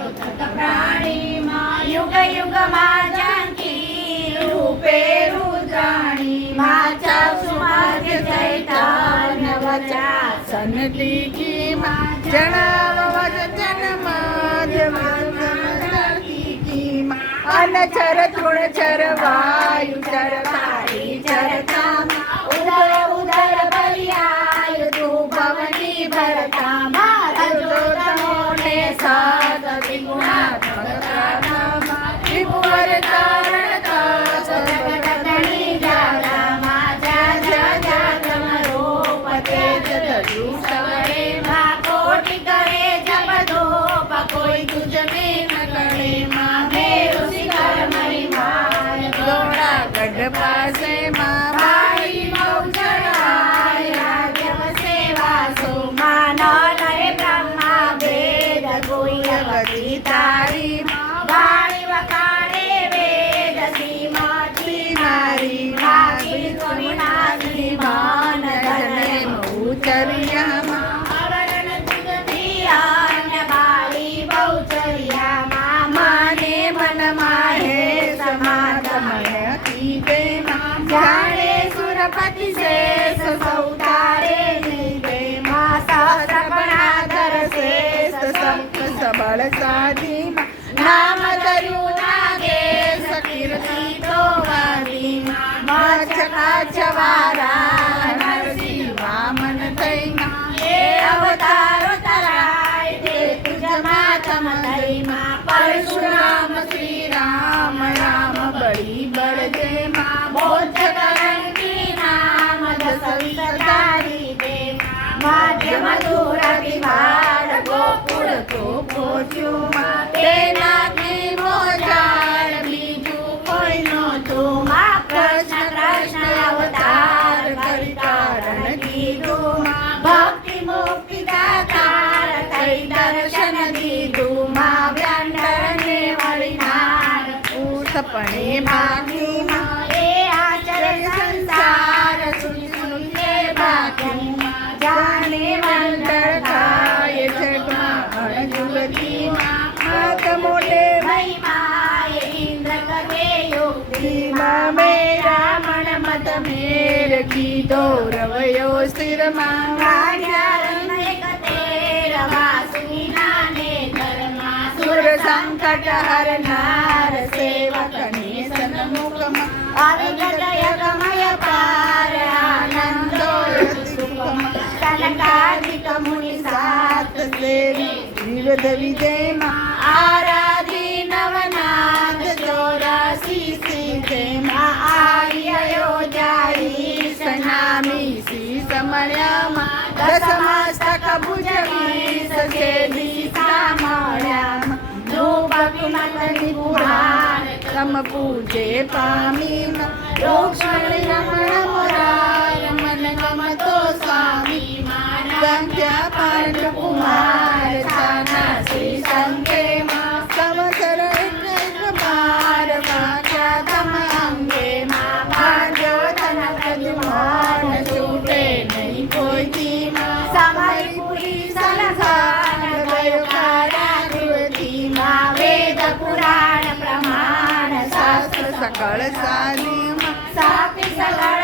प्राणी माँ युग युग माँ जानकी रूपे रुद्राणी माचा सुमध्य चैतन्य वचा सनती की माँ जनाव वचन मध्य की माँ अनचर तृणचर वायु चर तारी चरता उदर उदर बलियाय तू भवनी भरता माधुर्योने साध विगुणा त्रिभुवन तारणता जगतनी जाता माझ्या जया रूप तेज धरू सवरे मा कोटि करे जब धूप कोई तुझ में न करे माँ मेरु शिखर महिमा दोड़ा गढ़ पासे माँ भाई मौजराय राजव सेवा सो मानो लय ब्रह्मा वेद गुह्यवती तारी वाणी वकारे वेद सीमाची नारी नारी स्वामी मान धने उचरिया अवरण तुझी अन्य बाली बहुचरिया माने मन माहे समागमय कीते जाने सुरपति से सौतारे निदे माँ सहस्रपणाधर से सप्त सबल साधी नाम धरु नागे सकीर्ति तो वादी मचका चवारा नरसिंह वामन तै ये अवतार तराय दे तुझ मातम दई माँ परशुराम श्री राम राम बड़ी बड़ दे माँ बोध करण की नाम दस विसदारी दे माध्य मधुर विभार गोकुल को पहुँचो माँ तेना की मोजार बीजू कोई नो तो माँ कृष्ण कृष्ण अवतार करि कारण की दो माँ भक्ति मुक्ति दातार कई दर्शन दी दो माँ व्यंडरने वळी नार सपने मागी माँ ये आचर संसार सुनि सुनिए बाकी माँ जाने मंडल काय जगमा जुगती मात मोटे महिमाय इंद्र कहे योगी माँ मेरा मन मत मेर की दौरवयो स्थिर माँ सुर संकट हर नार सेवक ने सन्मुख अविगतयगमय पार आनंदो सुखम सनकादिक मुनि सात सेवी विविध विजय माँ आराधी नवनाथ चौरासी सीते माँ आर्यो जाई सनामी सी समया माँ दशमस्तक भुजगी ससेदी सामया भक्ति पुराण तम पूजे पामी लोक्षण रमण मुरार मन गम तो स्वामी संख्या पांड कुमार छाना श्री संके माँ समसर एक बार वाचा तम अंगे माँ भाजो तन प्रजुमान छूटे नहीं कोई थी माँ समरी पुरी सलखान गयो कारागृहती माँ वेद पुराण प्रमाण शास्त्र सकल साली माँ सापि सगळ